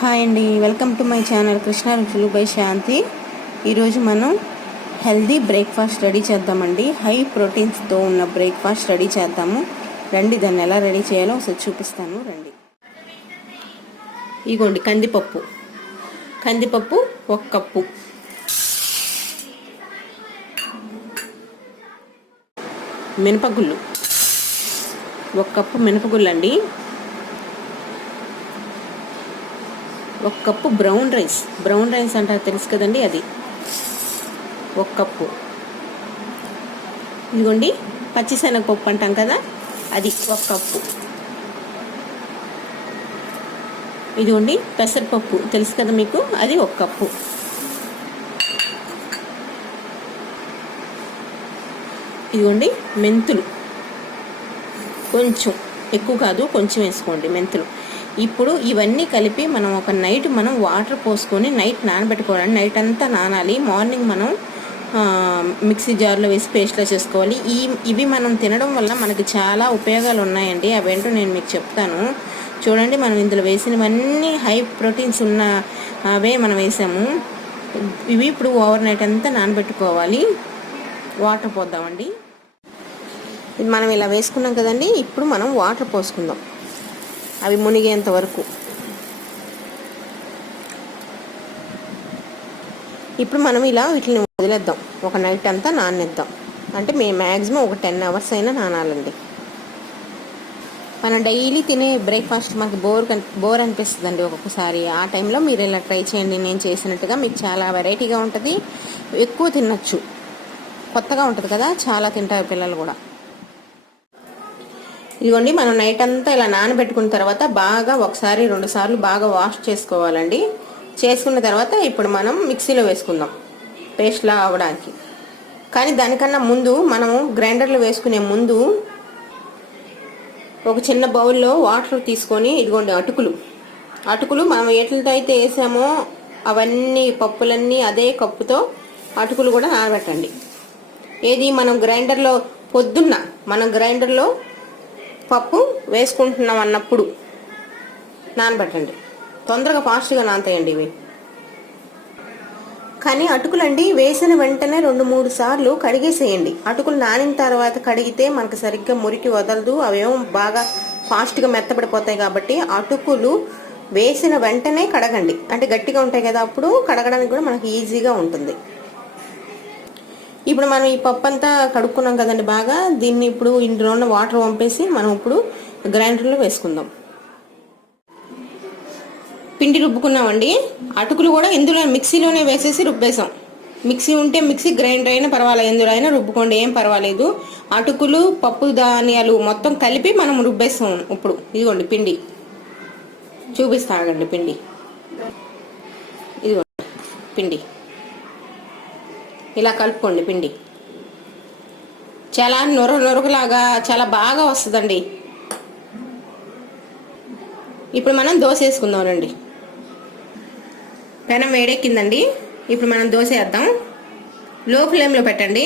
Hi అండి, welcome to my channel Krishna రుచులు by శాంతి. ఈరోజు మనం హెల్దీ బ్రేక్ఫాస్ట్ రెడీ చేద్దామండి. హై ప్రోటీన్స్తో ఉన్న బ్రేక్ఫాస్ట్ రెడీ చేద్దాము. రండి, దాన్ని ఎలా రెడీ చేయాలో ఒకసారి చూపిస్తాను. రండి. ఇగోండి కందిపప్పు 1 కప్పు, మినపగుళ్ళు 1 కప్పు మినపగుళ్ళు అండి, 1 కప్పు బ్రౌన్ రైస్ అంటారు తెలుసు కదండి, అది 1 కప్పు. ఇదిగోండి పచ్చిశనగపప్పు అంటాం కదా, అది 1 కప్పు. ఇదిగోండి పెసరపప్పు తెలుసు కదా మీకు, అది 1 కప్పు. ఇదిగోండి మెంతులు, కొంచెం ఎక్కువ కాదు, కొంచెం వేసుకోండి మెంతులు. ఇప్పుడు ఇవన్నీ కలిపి మనం ఒక నైట్ వాటర్ పోసుకొని నైట్ నానబెట్టుకోవాలండి. నైట్ అంతా నానాలి. మార్నింగ్ మనం మిక్సీ జార్లో వేసి పేస్ట్లో చేసుకోవాలి. ఇవి మనం తినడం వల్ల మనకి చాలా ఉపయోగాలు ఉన్నాయండి. అవేంటో నేను మీకు చెప్తాను. చూడండి, మనం ఇందులో వేసినవన్నీ హై ప్రోటీన్స్ ఉన్న అవే మనం వేసాము. ఇవి ఇప్పుడు ఓవర్ నైట్ అంతా నానబెట్టుకోవాలి. వాటర్ పోద్దామండి. ఇది మనం ఇలా వేసుకున్నాం కదండి. ఇప్పుడు మనం వాటర్ పోసుకుందాం, అవి మునిగేంత వరకు. ఇప్పుడు మనం ఇలా వీటిని వదిలేద్దాం, ఒక నైట్ అంతా నానేద్దాం. అంటే మేము మ్యాక్సిమం ఒక 10 అవర్స్ అయినా నానాలండి. మనం డైలీ తినే బ్రేక్ఫాస్ట్ మనకి బోర్ అనిపిస్తుందండి ఒక్కొక్కసారి. ఆ టైంలో మీరు ఇలా ట్రై చేయండి. నేను చేసినట్టుగా మీకు చాలా వెరైటీగా ఉంటుంది, ఎక్కువ తినచ్చు, కొత్తగా ఉంటుంది కదా, చాలా తింటారు పిల్లలు కూడా. ఇదిగోండి, మనం నైట్ అంతా ఇలా నానబెట్టుకున్న తర్వాత బాగా 1-2 సార్లు బాగా వాష్ చేసుకోవాలండి. చేసుకున్న తర్వాత ఇప్పుడు మనం మిక్సీలో వేసుకుందాం పేస్ట్లా అవ్వడానికి. కానీ దానికన్నా ముందు మనము గ్రైండర్లో వేసుకునే ముందు ఒక చిన్న బౌల్లో వాటర్ తీసుకొని, ఇదిగోండి అటుకులు మనం ఎట్లతో అయితే వేసామో అవన్నీ పప్పులన్నీ అదే కప్పుతో అటుకులు కూడా నానబెట్టండి. ఏది మనం గ్రైండర్లో పప్పు వేసుకుంటున్నాం అన్నప్పుడు నానబెట్టండి. తొందరగా ఫాస్ట్గా నానతాయండి ఇవి. కానీ అటుకులండి వేసిన వెంటనే 2-3 సార్లు కడిగేసేయండి. అటుకులు నానిన తర్వాత కడిగితే మనకు సరిగ్గా మురికి వదలదు, అవేమో బాగా ఫాస్ట్గా మెత్తబడిపోతాయి. కాబట్టి అటుకులు వేసిన వెంటనే కడగండి. అంటే గట్టిగా ఉంటాయి కదా, అప్పుడు కడగడానికి కూడా మనకి ఈజీగా ఉంటుంది. ఇప్పుడు మనం ఈ పప్పు అంతా కడుక్కున్నాం కదండి బాగా. దీన్ని ఇప్పుడు ఇందులో ఉన్న వాటర్ పంపేసి మనం ఇప్పుడు గ్రైండర్లో వేసుకుందాం. పిండి రుబ్బుకున్నామండి. అటుకులు కూడా ఇందులో మిక్సీలోనే వేసేసి రుబ్బేసాం. మిక్సీ ఉంటే మిక్సీ, గ్రైండర్ అయినా పర్వాలేదు, ఎందులో అయినా రుబ్బుకోండి, ఏం పర్వాలేదు. అటుకులు పప్పు ధాన్యాలు మొత్తం కలిపి మనం రుబ్బేస్తాం. ఇప్పుడు ఇదిగోండి పిండి చూపిస్తాగండి. ఇదిగోండి పిండి ఇలా కలుపుకోండి. పిండి చాలా నొరగలాగా చాలా బాగా వస్తుందండి. ఇప్పుడు మనం దోశ వేసుకుందాం రండి. పెనం వేడెక్కిందండి. ఇప్పుడు మనం దోశ వేద్దాం. లో ఫ్లేమ్లో పెట్టండి.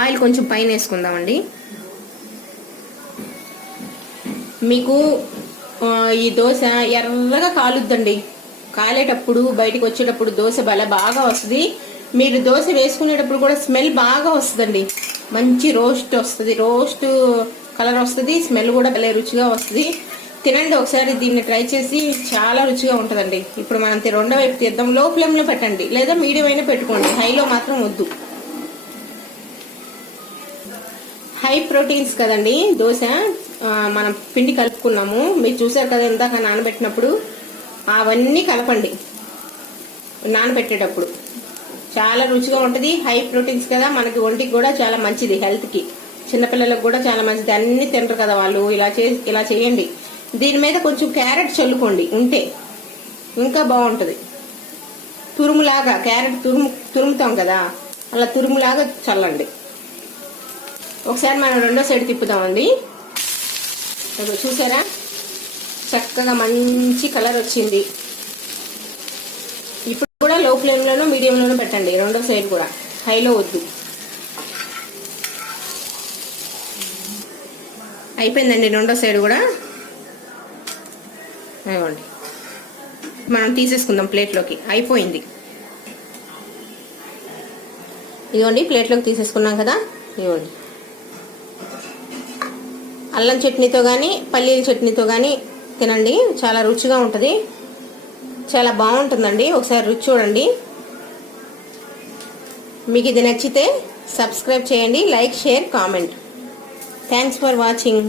ఆయిల్ కొంచెం పైన వేసుకుందామండి. మీకు ఈ దోశ ఎర్రగా కాలుద్దండి. కాలేటప్పుడు బయటికి వచ్చేటప్పుడు దోశ బాగా వస్తుంది. మీరు దోశ వేసుకునేటప్పుడు కూడా స్మెల్ బాగా వస్తుందండి. మంచి రోస్ట్ వస్తుంది, రోస్ట్ కలర్ వస్తుంది, స్మెల్ కూడా భలే రుచిగా వస్తుంది. తినండి ఒకసారి, దీన్ని ట్రై చేసి, చాలా రుచిగా ఉంటుందండి. ఇప్పుడు మనం రెండో వైపు తీద్దాం. లో ఫ్లేమ్లో పెట్టండి, లేదా మీడియం అయినా పెట్టుకోండి, హైలో మాత్రం వద్దు. హై ప్రోటీన్స్ కదండి దోశ. మనం పిండి కలుపుకున్నాము, మీరు చూసారు కదా ఇందాక నానబెట్టినప్పుడు. అవన్నీ కలపండి నానబెట్టేటప్పుడు, చాలా రుచిగా ఉంటుంది. హై ప్రోటీన్స్ కదా, మనకి ఒంటికి కూడా చాలా మంచిది, హెల్త్కి, చిన్నపిల్లలకు కూడా చాలా మంచిది. అన్నీ తినరు కదా వాళ్ళు. ఇలా చేయండి. దీని మీద కొంచెం క్యారెట్ చల్లుకోండి, ఉంటే ఇంకా బాగుంటుంది. తురుములాగా క్యారెట్ తురుముతాం కదా, అలా తురుములాగా చల్లండి. ఒకసారి మనం రెండో సైడ్ తిప్పుదామండి. చూసారా, చక్కగా మంచి కలర్ వచ్చింది. ఇప్పుడు కూడా లో ఫ్లేమ్లోనూ మీడియంలోనూ పెట్టండి, రెండో సైడ్ కూడా, హైలో వద్దు. అయిపోయిందండి రెండో సైడ్ కూడా. ఇవ్వండి, మనం తీసేసుకుందాం ప్లేట్లోకి. అయిపోయింది. ఇదిగోండి ప్లేట్లోకి తీసేసుకున్నాం కదా. ఇదిగోండి, అల్లం చట్నీతో కానీ పల్లీల చట్నీతో కానీ తినండి, చాలా రుచిగా ఉంటుంది, చాలా బాగుంటుందండి. ఒకసారి రుచి చూడండి. మీకు ఇది నచ్చితే సబ్స్క్రైబ్ చేయండి, like, share, comment. Thanks for watching.